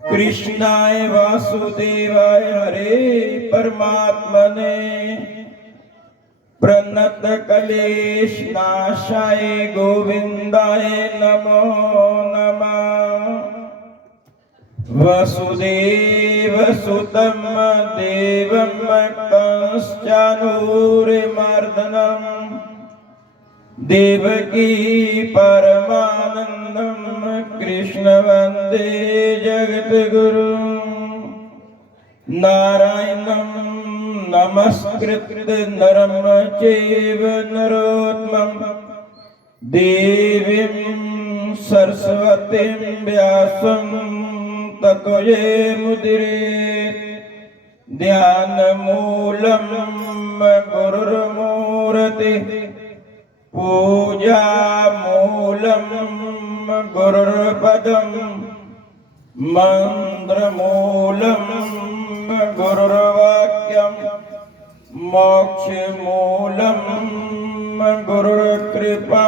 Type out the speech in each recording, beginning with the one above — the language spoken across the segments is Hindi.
कृष्णाय वासुदेवाय हरे परमात्मने प्रणत कलेश नाशाय गोविंदाय नमो नमः। वसुदेव सुतं देवं कंसचानूरमर्दनं देवकी परमानंदं कृष्ण वंदे जगद्गुरुं। नारायणं नमस्कृत्य नरं चैव नरोत्तमं देवीं सरस्वतीं व्यासं ततो जयमुदीरयेत्। ध्यानमूलं गुरुर्मूर्तिः पूजामूलं गुरुर्पदं मन्त्रमूलं गुरुर्वाक्यं मोक्षमूलं गुरुर्कृपा।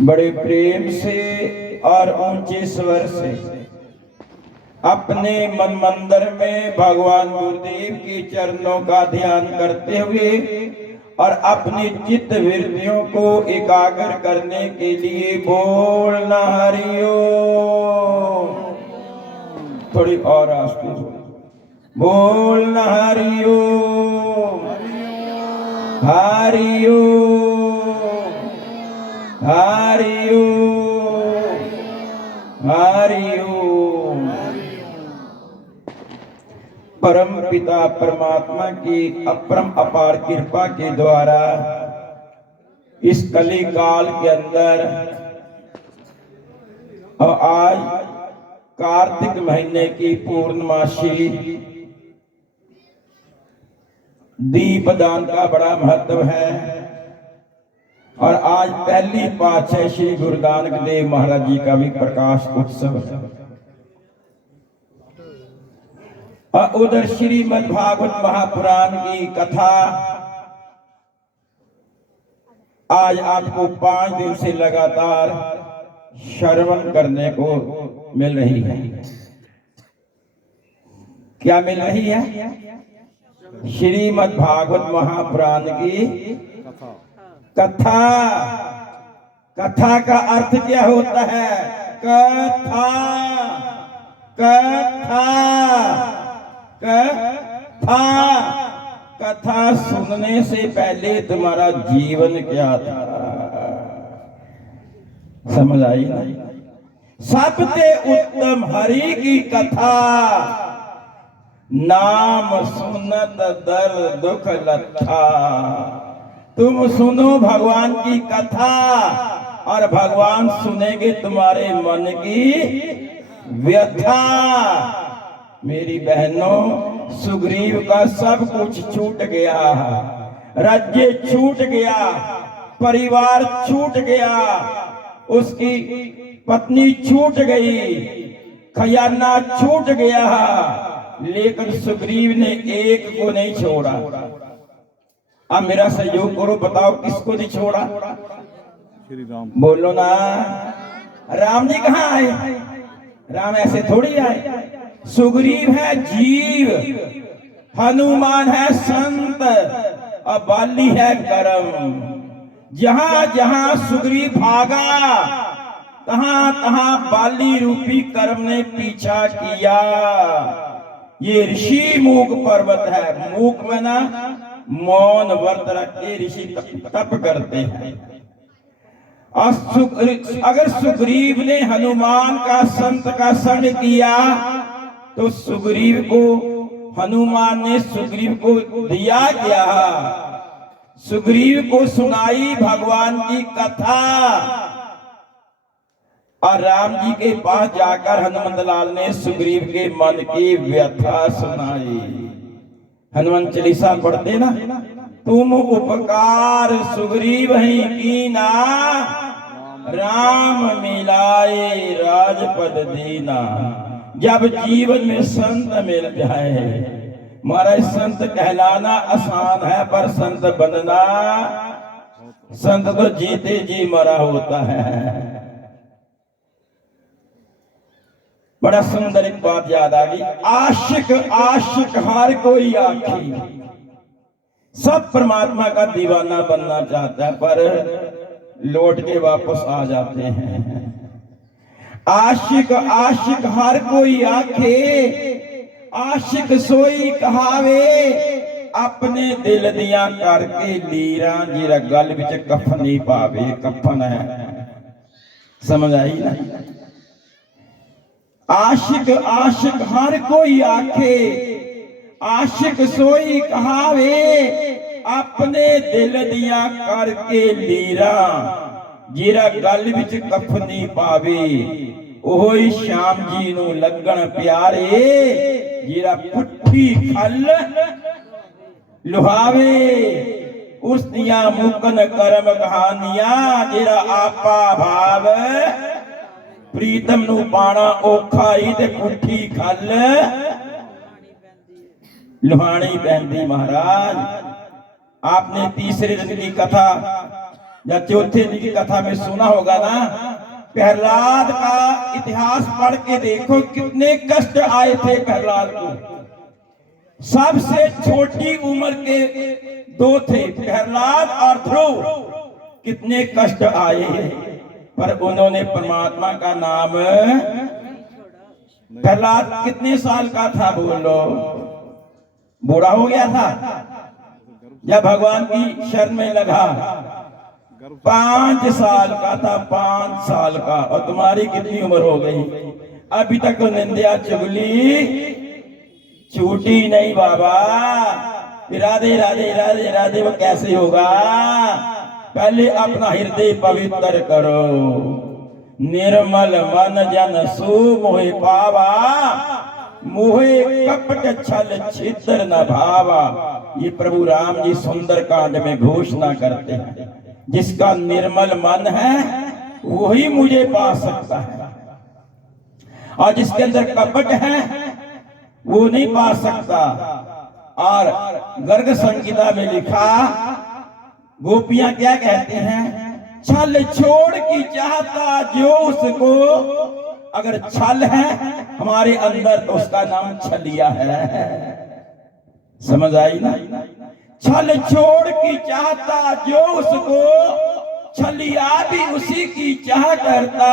बड़े प्रेम से और ऊंचे स्वर से अपने मन मंदिर में भगवान गुरुदेव के चरणों का ध्यान करते हुए और अपनी चित्त वृत्तियों को एकाग्र करने के लिए बोलना हरि ओम। थोड़ी और आस्ते बोलना हरि ओम, हरि ओम, हरि ओम, हरि ओम। परम पिता परमात्मा की अपरम अपार कृपा के द्वारा इस कली काल के अंदर और आज कार्तिक महीने की पूर्णमासी दीपदान का बड़ा महत्व है। और आज पहली पातशाही श्री गुरु नानक देव महाराज जी का भी प्रकाश उत्सव है। और उधर श्रीमद् भागवत महापुराण की कथा आज आपको 5 दिन से लगातार श्रवण करने को मिल रही है। क्या मिल रही है? श्रीमद् भागवत महापुराण की कथा। कथा का अर्थ क्या होता है? कथा, कथा, कथा। कथा सुनने से पहले तुम्हारा जीवन क्या था? समझ आई ना? सबसे उत्तम हरि की कथा, नाम सुनत दर दुख लथा। तुम सुनो भगवान की कथा और भगवान सुनेंगे तुम्हारे मन की व्यथा। मेरी बहनों, सुग्रीव का सब कुछ छूट गया, राज्य छूट गया, परिवार छूट गया, उसकी पत्नी छूट गई, खजाना छूट गया, लेकिन सुग्रीव ने एक को नहीं छोड़ा। अब मेरा सहयोग करो, बताओ किसको नहीं छोड़ा? श्री राम। बोलो ना, राम जी कहाँ आए? राम ऐसे थोड़ी आए। सुग्रीव है जीव, हनुमान है संत और बाली है कर्म। जहां जहां सुग्रीव भागा तहां तहां बाली रूपी कर्म ने पीछा किया। ये ऋषि मूक पर्वत है। मूक में ना मौन व्रत रख के ऋषि तप करते हैं। अगर सुग्रीव ने हनुमान का संत का संग किया तो सुग्रीव को हनुमान ने सुग्रीव को दिया क्या? सुग्रीव को सुनाई भगवान की कथा। और राम जी के पास जाकर हनुमंत लाल ने सुग्रीव के मन की व्यथा सुनाई। हनुमान चालीसा पढ़ते ना, तुम उपकार सुग्रीव ही कीना, राम मिलाए राजपद दीना। जब जीवन में संत मिल जाए, महाराज संत कहलाना आसान है पर संत बनना संत तो जीते जी मरा होता है। बड़ा सुंदर एक बात याद आ गई, आशिक आशिक हर कोई आखी, सब परमात्मा का दीवाना बनना चाहता है पर लौट के वापस आ जाते हैं। आशिक आशिक हर कोई आखे, आशिक सोई कहावे, अपने दिल दिया करके लीरा जीरा गल विच कफन नहीं पावे। कफन है, समझ आई ना। आशिक आशिक हर कोई आखे, आशिक सोई कहावे, अपने दिल दिया करके लीरा जीरा गल विच कफनी पावे। ओही श्याम जी नू लगन प्यारे, जीरा पुट्ठी खल लुहावे। उस दिया मुकन करम कहानियां, जीरा आपा भाव प्रीतम नू पाना औखा ही ते पुट्ठी खल लुहानी पैंदी। महाराज आपने तीसरे दिन की कथा या चौथे दिन की कथा में सुना होगा ना, प्रहलाद का इतिहास पढ़ के देखो कितने कष्ट आए थे प्रहलाद को। सबसे छोटी उम्र के दो थे, प्रहलाद और ध्रुव। कितने कष्ट आए पर उन्होंने परमात्मा का नाम। प्रहलाद कितने साल का था बोलो? बूढ़ा हो गया था जब भगवान की शरण में लगा। 5 साल का था, 5 साल का। और तुम्हारी कितनी उम्र हो गई? अभी तक तो निंदिया चुगली छूटी नहीं बाबा। राधे राधे राधे राधे वो कैसे होगा? पहले अपना हृदय पवित्र करो। निर्मल मन जन सु मोहे पावा, मोहे कपट छल छिद्र न भावा। ये प्रभु राम जी सुंदर कांड में घोषणा करते हैं, जिसका निर्मल मन है वही मुझे पा सकता है, और जिसके अंदर कपट है वो नहीं पा सकता। और गर्ग संगीता में लिखा, गोपियां क्या कहते हैं? छल छोड़ की चाहता जो उसको, अगर छल है हमारे अंदर तो उसका नाम छलिया है। समझ आई ना? छल छोड़ की चाहता जो उसको, छलिया भी उसी की चाह करता,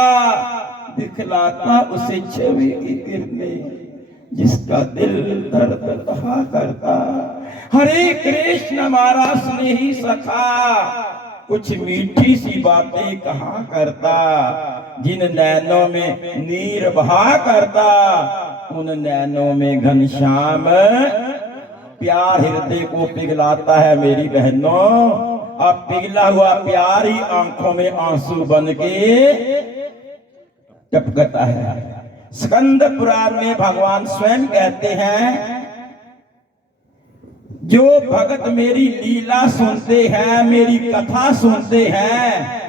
दिखलाता उसे छवि की किरणें, जिसका दिल दर्द कहा करता। हरे कृष्ण हमारा स्नेही सखा, कुछ मीठी सी बातें कहा करता। जिन नैनों में नीर बहा करता, उन नैनों में घनश्याम प्यार हृदय को पिघलाता है। मेरी बहनों, अब पिघला हुआ प्यार ही आंखों में आंसू बन के टपकता है। स्कंद पुराण में भगवान स्वयं कहते हैं, जो भगत मेरी लीला सुनते हैं, मेरी कथा सुनते हैं,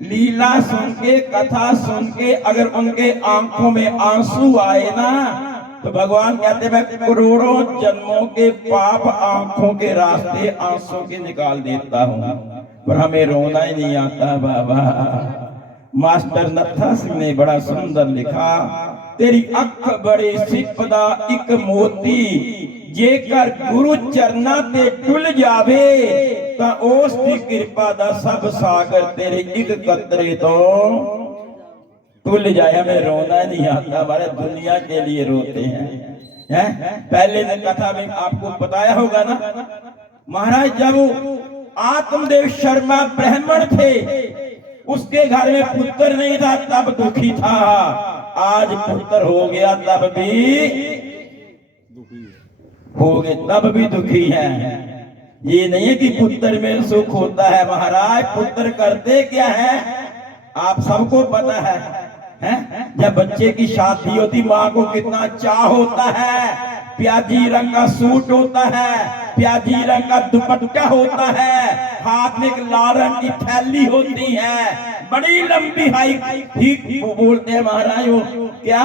लीला सुन के कथा सुन के अगर उनके आंखों में आंसू आए ना, तो भगवान कहते हैं मैं करोड़ों जन्मों के पाप आंखों के रास्ते आंसू के निकाल देता हूँ, पर हमें रोना ही नहीं आता बाबा। मास्टर नत्था सिंह ने बड़ा सुंदर लिखा, तेरी अख बड़े सिपदा इक मोती, जेकर गुरु चरना ते टुल जावे, ता उस दी कृपा दा सब सागर तेरे इक कतरे तो टुल जाए। हमें रोना नहीं आता, हमारे दुनिया के लिए रोते हैं। पहले ने कथा में आपको बताया होगा ना, महाराज जब आत्मदेव शर्मा ब्राह्मण थे, उसके घर में पुत्र नहीं था तब दुखी था, आज पुत्र हो गया तब भी हो गए तब भी दुखी है। ये नहीं है कि पुत्र में सुख होता है महाराज, पुत्र करते क्या है आप सबको पता है? जब बच्चे की शादी होती माँ को कितना चाह होता है, प्याजी रंग का सूट होता है, प्याजी रंग का दुपट्टा होता है, हाथ में एक लाल रंग की थैली होती है, बड़ी लंबी हाई, ठीक बोलते हैं महाराज वो क्या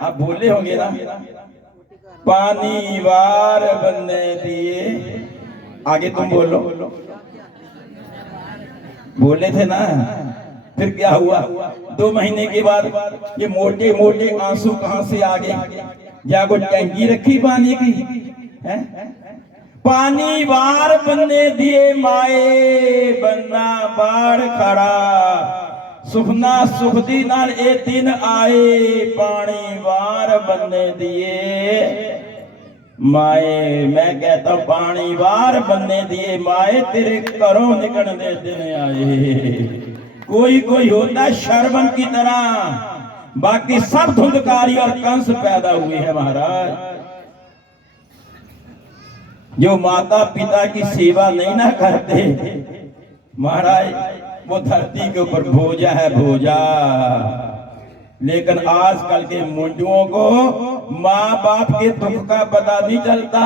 आप बोले होंगे ना, पानी वार बनने दिए, आगे तुम बोलो, बोले थे ना। फिर क्या हुआ? 2 महीने के बाद ये मोटे मोटे आंसू कहां से आ गए? या कोई टंकी रखी पानी की है? पानी बार बनने दिए माए, बनना बाढ़ खड़ा, सुखना सुख दी नाल ए दिन आए, पानी बार बनने दिए माए। मैं कहता हूं पानी बार बनने दिए माए, तेरे घरों निकलने दिन आए। कोई कोई होता है शर्मन की तरह, बाकी सब धुंधकारी और कंस पैदा हुए हैं महाराज। जो माता पिता की सेवा नहीं ना करते महाराज, वो धरती के ऊपर भोजा है, भोजा। लेकिन आजकल के मुंडुओं को माँ बाप के दुख का पता नहीं चलता।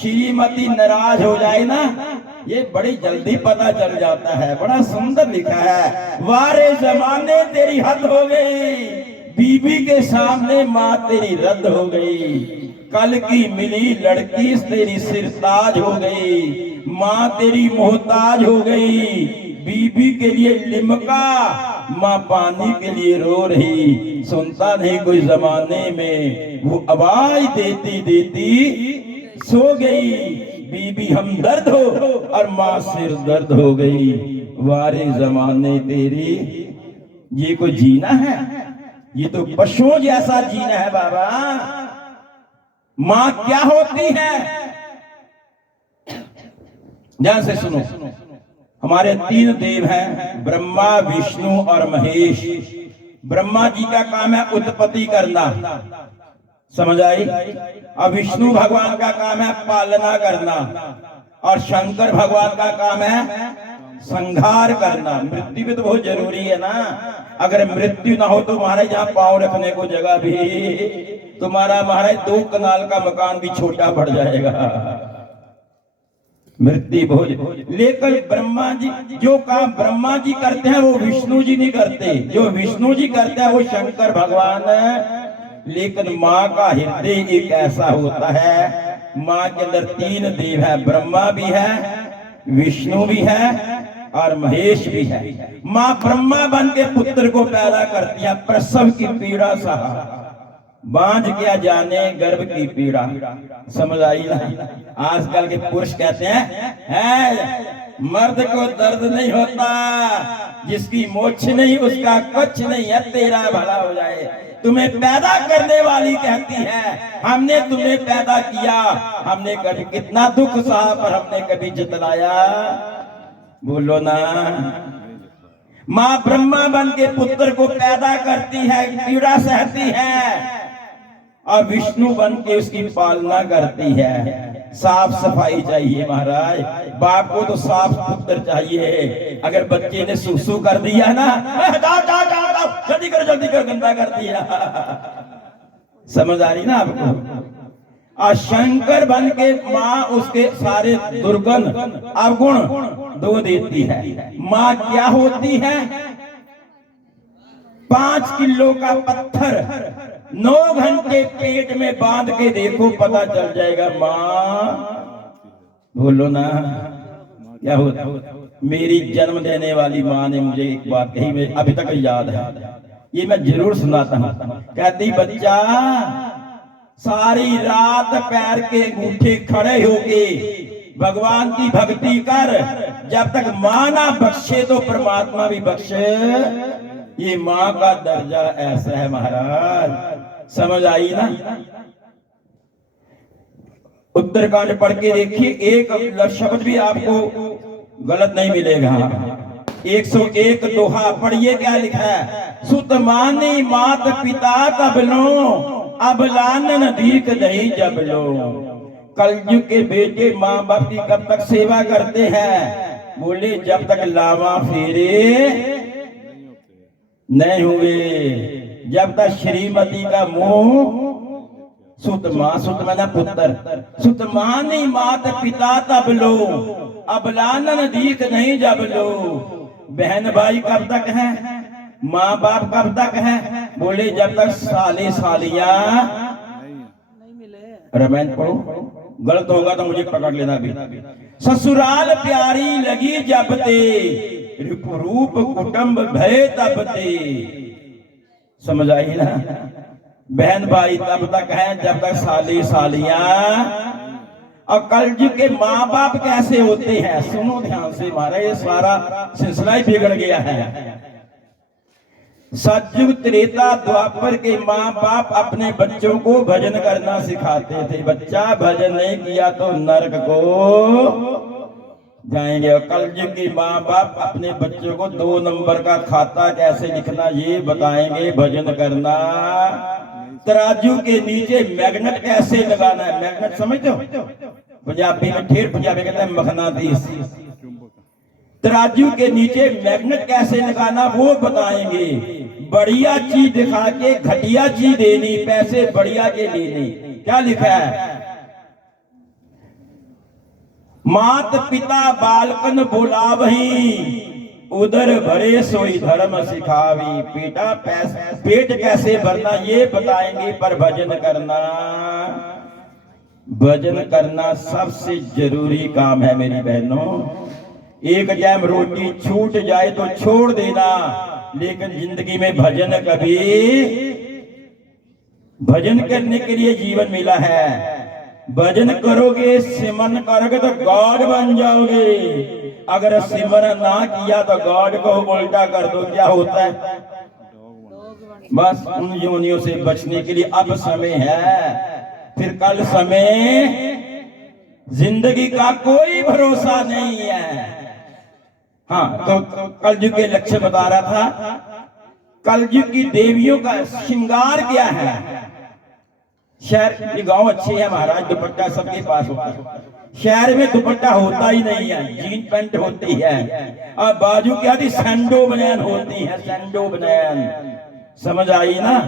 श्रीमती नाराज हो जाए ना, ये बड़ी जल्दी पता चल जाता है। बड़ा सुंदर लिखा है, वारे जमाने तेरी हद हो गई, बीबी के सामने माँ तेरी रद्द हो गई। कल की मिली लड़की तेरी सिरताज हो गई, माँ तेरी मोहताज हो गई। बीबी के लिए लिमका, माँ पानी के लिए रो रही। सुनता नहीं कोई जमाने में, वो आवाज देती देती सो गई। बीबी हमदर्द हो और माँ सिर दर्द हो गई। वारे जमाने तेरी, ये कोई जीना है? ये तो पशुओं जैसा जीना है बाबा। माँ क्या होती है? ध्यान से सुनो। हमारे 3 देव हैं, ब्रह्मा विष्णु और महेश। ब्रह्मा जी का काम है उत्पत्ति करना, समझ आई? और विष्णु भगवान का काम है पालना करना, और शंकर भगवान का काम है संहार करना। मृत्यु भी तो बहुत जरूरी है ना। अगर मृत्यु ना हो तो महाराज यहाँ पांव रखने को जगह भी, तुम्हारा महाराज 2 कनाल का मकान भी छोटा पड़ जाएगा। मृत्यु भोज। लेकिन ब्रह्मा जी, जो काम ब्रह्मा जी करते हैं वो विष्णु जी नहीं करते। जो विष्णु जी करते हैं वो शंकर भगवान है। लेकिन माँ का हृदय एक ऐसा होता है, माँ के अंदर 3 देव है, ब्रह्मा भी है, विष्णु भी है और महेश भी है। माँ ब्रह्मा बन के पुत्र को पैदा करती है, प्रसव की पीड़ा सहा, बांझ क्या जाने गर्भ की पीड़ा। समझ आई ना? आजकल के पुरुष कहते हैं मर्द को दर्द नहीं होता, जिसकी मोछ नहीं उसका कुछ नहीं है, तेरा भला हो जाए। तुम्हें पैदा करने वाली कहती है हमने तुम्हें पैदा किया, हमने कभी कितना दुख सहा पर हमने कभी जितलाया? बोलो ना। माँ ब्रह्मा बन के पुत्र को पैदा करती है, पीड़ा सहती है, और विष्णु बन के उसकी पालना करती है। साफ सफाई चाहिए महाराज। बाप को तो साफ पुत्र चाहिए। अगर बच्चे ने सुसु कर दिया ना, जल्दी कर गंदा कर दिया। समझ आ रही ना आपको? और शंकर बन के माँ उसके सारे दुर्गुण अवगुण धो देती है। माँ क्या होती है? 5 किलो का पत्थर 9 घंटे पेट में बांध के देखो, पता चल जाएगा माँ। बोलो ना, क्या होता? मेरी जन्म देने वाली माँ ने मुझे एक बात कही, मैं अभी तक याद है, ये मैं जरूर सुनाता हूँ। कहती, बच्चा सारी रात पैर के अंगूठे खड़े होके भगवान की भक्ति कर, जब तक माँ ना बख्शे तो परमात्मा भी बख्शे। ये माँ का दर्जा ऐसा है महाराज। समझ आई ना? उत्तरकांड पढ़ के देखिए, एक शब्द भी आपको गलत नहीं मिलेगा। 101 दोहा पढ़िए, क्या लिखा है? सुत मानी मात पिता तब लो, अब लानन दीक नहीं जब लो। कलयुग के बेटे माँ बाप की कब तक सेवा करते हैं? बोले जब तक लावा फेरे नहीं हुए, जब तक श्रीमती का मुंह सुत माँ, सुत माना पुत्र, सुत मानी मात पिता तब लो, अब लानन दीक नहीं जब लो। बहन भाई कब तक है? माँ बाप कब तक है? बोले जब तक साले सालियां नहीं मिले। रामायण पढ़ो, गलत होगा तो मुझे पकड़ लेना भी। ससुराल प्यारी लगी जब ते, रूप कुटुंब भय तब ते। समझ आई ना? बहन भाई तब तक है जब तक साली सालियां। और कलयुग के माँ बाप कैसे होते हैं, सुनो ध्यान से महाराज, ये सारा सिलसिला ही बिगड़ गया है। सतयुग त्रेता द्वापर के माँ बाप अपने बच्चों को भजन करना सिखाते थे। बच्चा भजन नहीं किया तो नरक को जाएंगे। और कलयुग के माँ बाप अपने बच्चों को 2 नंबर का खाता कैसे लिखना ये बताएंगे, भजन करना। तराजू के नीचे मैग्नेट कैसे लगाना है, मैग्नेट समझते हो? पंजाबी में ठेठ पंजाबी कहते हैं मखनातीस। तराजू के नीचे मैग्नेट कैसे लगाना वो बताएंगे। बढ़िया चीज दिखा के घटिया चीज देनी, पैसे बढ़िया के लेने। क्या लिखा है? मात पिता बालकन बुलावही, उदर भरे सोई धर्म सिखावी। बेटा पेट कैसे भरना ये बताएंगे, पर भजन करना, भजन करना सबसे जरूरी काम है मेरी बहनों। एक टाइम रोटी छूट जाए तो छोड़ देना, लेकिन जिंदगी में भजन कभी, भजन करने के लिए जीवन मिला है। भजन करोगे, सिमरन करोगे तो गॉड बन जाओगे। अगर सिमरन ना किया तो गॉड को उल्टा कर दो, क्या होता है? बस उन योनियों से बचने के लिए अब समय है, फिर कल समय। जिंदगी का कोई भरोसा नहीं है। हाँ, तो कलयुग के लक्ष्य बता रहा था। कलयुग की देवियों का श्रृंगार क्या है? शहर ये गांव अच्छे है महाराज, दुपट्टा सबके पास होता है। शहर में दुपट्टा होता ही नहीं है, जीन पैंट होती है और बाजू क्या थी, सैंडो बनियान होती है, सैंडो बनियान। समझ आई ना?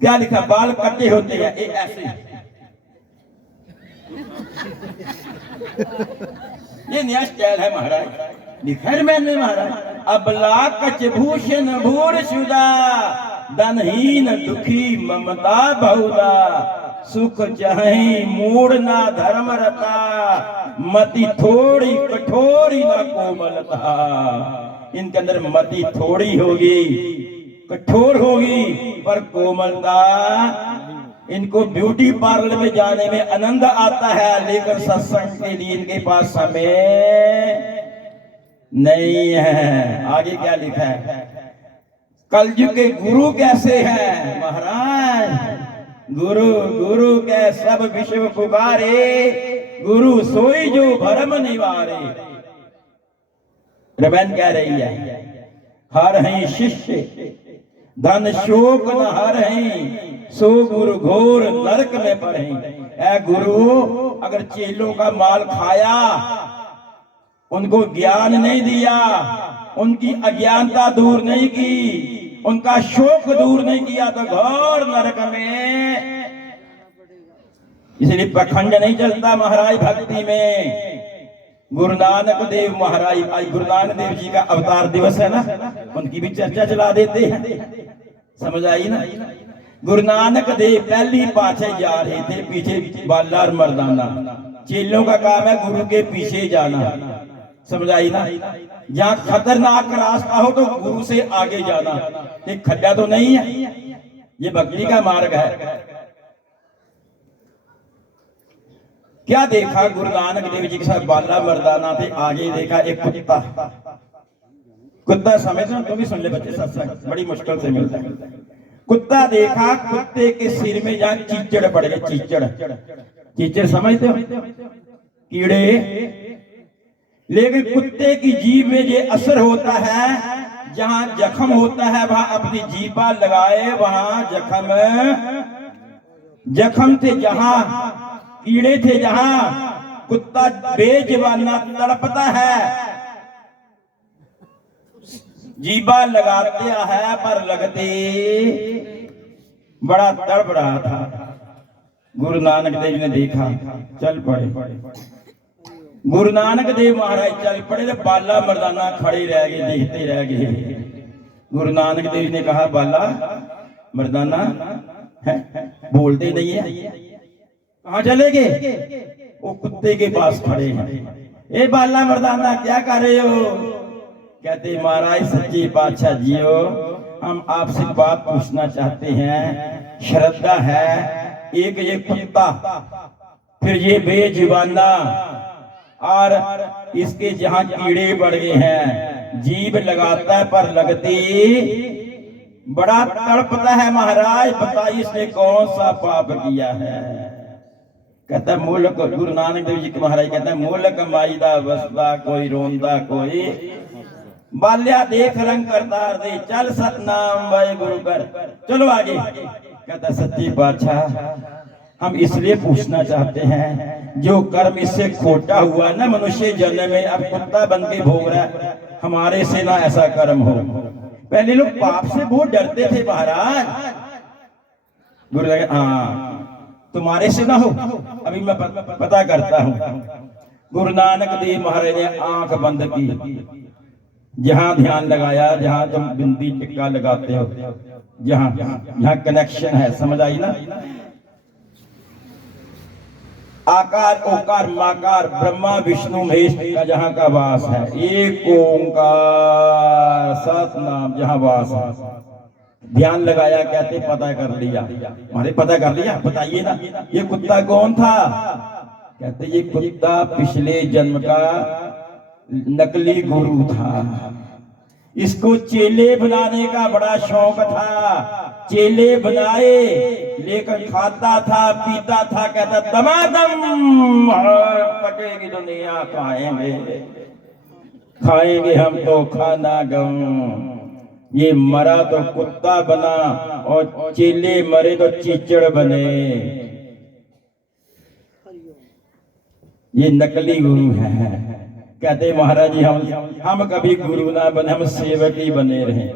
क्या लिखा? बाल कटे होते हैं ऐसे। ये नया स्टाइल है महाराज, लिखर मैंने महाराज। अबला कचभूषण भूर शुदा, धनहीन दुखी ममता बहुदा। सुख चाहे मूड ना धर्म रता, मति थोड़ी कठोरी ना कोमलता। इनके अंदर मति थोड़ी होगी, कठोर होगी, पर कोमलता। इनको ब्यूटी पार्लर में जाने में आनंद आता है, लेकिन सत्संग के लिए इनके पास समय नहीं है। आगे क्या लिखा है? कलयुग के गुरु कैसे हैं महाराज? गुरु गुरु के सब विश्व पुकारे, गुरु सोई जो भरम निवारे। रबैन कह रही है, हर हैं शिष्य धन शोक न हर हैं, सो गुरु घोर नरक में पड़े। ऐ गुरु, अगर चेलों का माल खाया, उनको ज्ञान नहीं दिया, उनकी अज्ञानता दूर नहीं की, उनका शोक दूर नहीं किया, तो घोर नरक में। इसलिए पखंड नहीं चलता महाराज भक्ति में। गुरु नानक देव महाराज, आज गुरु नानक देव जी का अवतार दिवस है ना, उनकी भी चर्चा चला देते हैं। समझ आई ना? गुरु नानक देव पहली पाछे जा रहे थे, पीछे बाला और मर्दाना। चेलों का काम है गुरु के पीछे जाना। समझ आई ना? जहाँ खतरनाक रास्ता हो तो गुरु से आगे जाना। ये खड्डा तो नहीं है, ये भक्ति का मार्ग है। क्या देखा गुरु नानक देव जी के साथ? बाला मर्दाना थे, आगे देखा एक कुत्ता। कुत्ता समझ तुम भी सुन ले बच्चे, सत्संग बड़ी मुश्किल से मिलता है। कुत्ता देखा, कुत्ते के सिर में जहाँ चीचड़ पड़ गए। चीचड़, चीचड़ समझते हो? कीड़े। लेकिन कुत्ते की जीभ में ये असर होता है, जहां जख्म होता है वहां अपनी जीभा लगाए, वहां जख्म थे, जहां कीड़े थे, जहां कुत्ता बेजवाना तड़पता है, जीभा लगाते है, पर लगते बड़ा तड़प रहा था। गुरु नानक देव ने देखा, चल पड़े। गुरु नानक देव महाराज चल पड़े, तो बाला मर्दाना खड़े रह गए, देखते रह गए। गुरु नानक देव ने कहा, बाला मर्दाना है, बोलते नहीं है, कहाँ चले गए? वो कुत्ते के पास खड़े हैं। ए बाला मर्दाना क्या कर रहे हो? कहते महाराज सच्ची बादशाह जियो, हम आपसे बात पूछना चाहते हैं। श्रद्धा है, एक ये कुत्ता, फिर ये बेजुबाना, और इसके जहां कीड़े बढ़ गए हैं, जीभ लगाता है पर लगती बड़ा तड़पता है। महाराज बताइए इसने कौन सा पाप किया है? कहता मूलक, गुरु नानक देव जी के महाराज कहता है मूलक माईदा वसदा कोई रोंदा कोई बाल्या देख रंग करतार दे चल सतनाम वाहे गुरु कर। चलो आगे। कहता सच्ची बादशाह हम इसलिए पूछना चाहते हैं, जो कर्म इससे खोटा हुआ ना मनुष्य जन्म में, अब कुत्ता बन के भोग रहा है, हमारे से ना ऐसा कर्म हो। पहले लोग पाप से बहुत डरते थे महाराज। गुरु लगे हाँ तुम्हारे से ना हो, अभी मैं पता करता हूं। गुरु नानक देव महाराज ने आंख बंद की, जहां ध्यान लगाया, जहां तुम बिंदी टिक्का लगाते हो, जहां जहां कनेक्शन है, समझ आई ना? आकार ओकार माकार ब्रह्मा विष्णु महेश का जहां का वास है, एक ओंकार सतनाम जहां वास है। ध्यान लगाया, कहते पता कर लिया। हमारे पता कर लिया, बताइए ना ये कुत्ता कौन था? कहते ये कुत्ता पिछले जन्म का नकली गुरु था। इसको चेले बनाने का बड़ा शौक था। चेले बनाए, लेकर खाता था पीता था, कहता दमादम कटेगी दुनिया, खाएंगे हम तो खाना गम। ये मरा तो कुत्ता बना और चेले मरे तो चीचड़ बने। ये नकली गुरु है। कहते महाराज जी हम कभी गुरु ना बने, हम सेवक ही बने रहे।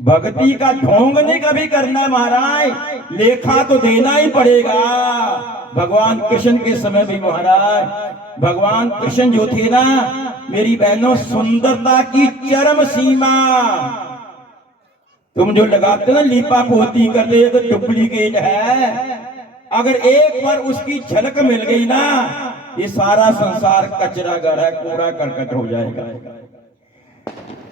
भक्ति का ढोंग नहीं कभी करना महाराज, लेखा तो देना ही पड़ेगा। भगवान कृष्ण के समय भी महाराज, भगवान कृष्ण जो थे ना मेरी बहनों, सुंदरता की चरम सीमा। तुम जो लगाते ना लीपा पोती करते तो डुप्लीकेट है। अगर एक बार उसकी झलक मिल गई ना, ये सारा संसार कचरा घर है, कूड़ा करकट हो जाएगा।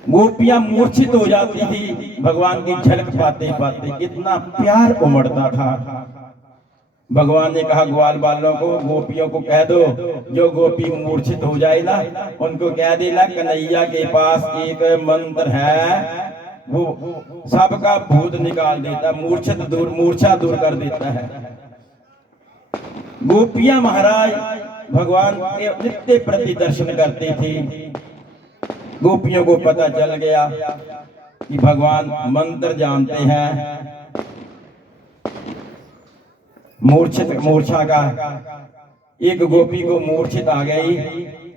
गोपियां मूर्छित हो जाती थी भगवान की झलक पाते पाते, कितना प्यार उमड़ता था। भगवान ने कहा ग्वाल बालों को, गोपियों को कह दो, जो गोपी मूर्छित हो जाए ना उनको कह देना कन्हैया के पास एक मंत्र है, वो सबका भूत निकाल देता, मूर्छा दूर कर देता है। गोपियां महाराज भगवान के नित्य प्रति दर्शन करती थी। गोपियों को पता चल गया कि भगवान मंत्र जानते हैं मूर्छा का। एक गोपी को मूर्छित आ गई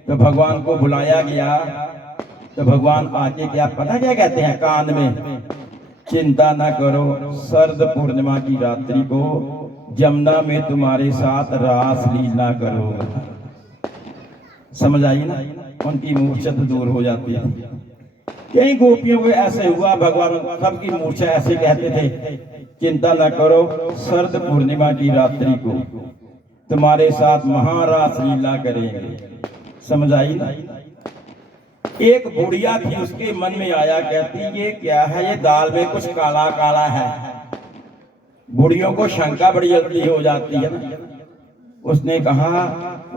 तो भगवान को बुलाया गया। तो भगवान आके क्या पता क्या कहते हैं कान में, चिंता ना करो, शरद पूर्णिमा की रात्रि को जमुना में तुम्हारे साथ रास लीला करोगे। समझ आई ना? उनकी मूर्छा दूर हो जाती है। कई गोपियों को ऐसे हुआ, भगवान सबकी मूर्छा ऐसे कहते थे, चिंता न करो, शरद पूर्णिमा की रात्रि को तुम्हारे साथ महारास लीला करेंगे। समझ आई ना? एक बुढ़िया थी, उसके मन में आया, कहती ये क्या है, ये दाल में कुछ काला काला है। बुढ़ियों को शंका बड़ी जल्दी हो जाती है ना। उसने कहा,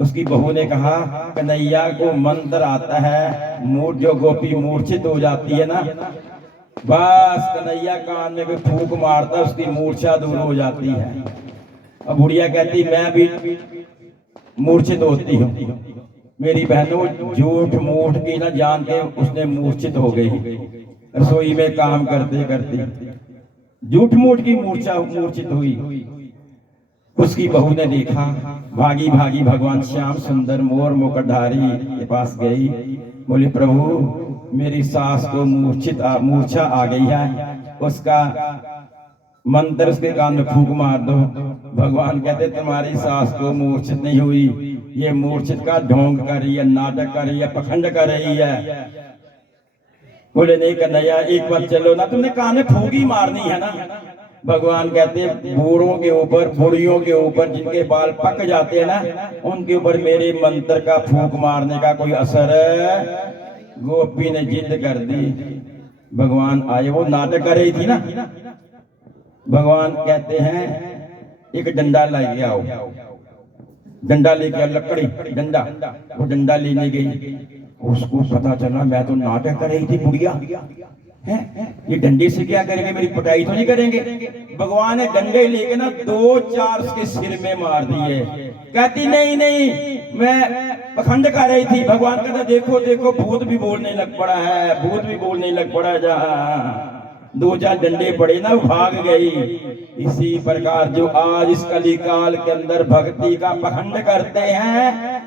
उसकी बहू ने कहा, कन्हैया को मंत्र आता है, जो गोपी मूर्छित हो जाती है ना, बस कन्हैया कान में भी फूंक मारता, उसकी मूर्छा दूर हो जाती है। अब बुढ़िया कहती मैं भी मूर्छित होती हूँ। मेरी बहनों झूठ मूठ की ना जान के उसने मूर्छित हो गई। रसोई में काम करते करते झूठ मूठ की मूर्छित हुई। उसकी बहू ने देखा, भागी भागी भगवान श्याम सुंदर मोर मुकुटधारी के पास गई। बोली प्रभु मेरी सास को मूर्छा आ गई है, उसका मंत्र उसके कान में फूंक मार दो। भगवान कहते तुम्हारी सास को मूर्छित नहीं हुई, ये मूर्छित का ढोंग कर रही है, नाटक कर रही है, पखंड कर रही है। बोले नहीं कन्हैया एक बार चलो ना, तुमने कान में फूंक ही मारनी है ना। भगवान कहते हैं बूढ़ों के ऊपर, बुढ़ियों के ऊपर, जिनके बाल पक जाते हैं ना, उनके ऊपर मेरे मंत्र का फूंक मारने का कोई असर है। गोपी ने जिद कर दी, भगवान आए, वो नाटक कर रही थी ना। भगवान कहते हैं एक डंडा लेके आओ, डंडा लेके आओ, लकड़ी डंडा। वो डंडा लेने गई, उसको पता चला मैं तो नाटक कर रही थी, बुढ़िया है, ये डंडे से क्या करेंगे, मेरी पिटाई तो नहीं करेंगे। भगवान ने डंडे लेके ना 2-4 उसके सिर में मार दिए। कहती नहीं नहीं, मैं पखंड कर रही थी। भगवान कहता देखो देखो, भूत भी बोलने लग पड़ा है, भूत भी बोलने लग पड़ा। जहाँ 2-4 डंडे पड़े ना, भाग गई। इसी प्रकार जो आज इस कलिकाल के अंदर भक्ति का पखंड करते हैं,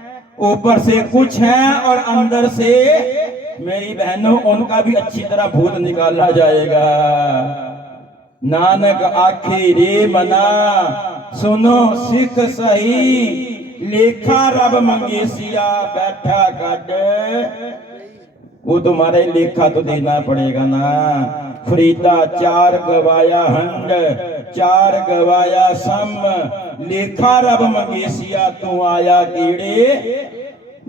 ऊपर से कुछ है और अंदर से, मेरी बहनों, उनका भी अच्छी तरह भूत निकाला जाएगा। नानक आखे रे मना, सुनो सिख सही, लेखा रब मंगेसिया बैठा कट। वो तुम्हारे लेखा तो देना पड़ेगा ना। फरीदा 4 गवाया हंड, 4 गवाया सम, लेखा रब मंगेसिया तू आया कीड़े।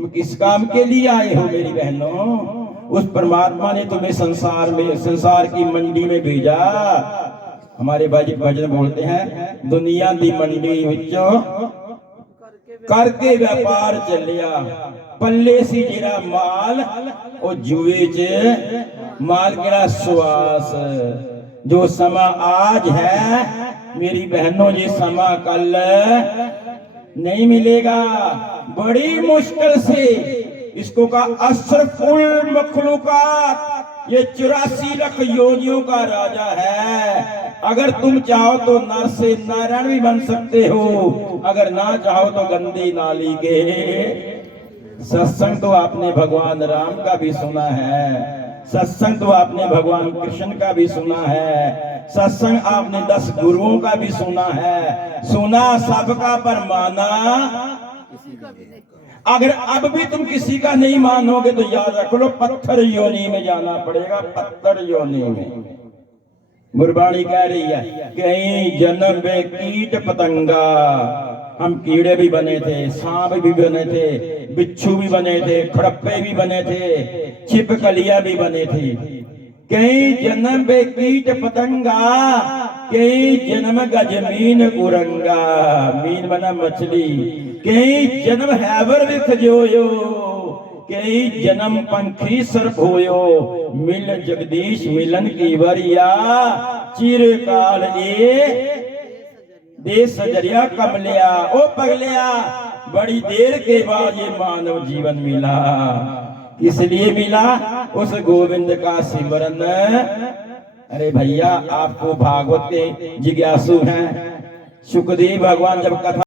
किस काम के लिए आए हो मेरी बहनों? उस परमात्मा ने तुम्हें संसार में, संसार की मंडी में भेजा। हमारे भाई भजन बोलते हैं, दुनिया दी मंडी विचों करके व्यापार चलिया, पल्ले सी जेरा माल और जुए च माल केड़ा सुआस। जो समा आज है मेरी बहनों, ये समा कल नहीं मिलेगा। बड़ी मुश्किल से इसको का अशरफुल मखलूकात, ये 84 लाख योनियों का राजा है। अगर तुम चाहो तो नर से नारायण भी बन सकते हो, अगर ना चाहो तो गंदी नाली के। सत्संग तो आपने भगवान राम का भी सुना है, सत्संग तो आपने भगवान कृष्ण का भी सुना है, सत्संग आपने 10 गुरुओं का भी सुना है। सुना सबका पर माना, अगर अब भी तुम किसी का नहीं मानोगे तो याद रख लो, पत्थर योनि में जाना पड़ेगा, पत्थर योनि में। गुरबाणी कह रही है, कहीं जन्म में कीट पतंगा, हम कीड़े भी बने थे, सांप भी बने थे, बिच्छू भी बने थे, खड़प्पे भी बने थे, छिपकलियां भी बने थी। कई जन्म में कीट पतंगा, कई जन्म गजमीन कुरंगा, मीन बना मछली, कई जन्म हैवर भी खजोयो, कई जन्म पंखी सर्प होयो, मिल जगदीश मिलन की वरिया, चिरकाल ए दे सजरिया कमलिया। ओ पगलिया, बड़ी देर के बाद ये मानव जीवन मिला। इसलिए मिला उस गोविंद का सिमरन। अरे भैया, आपको भागवत के जिज्ञासु हैं, सुखदेव भगवान जब कथा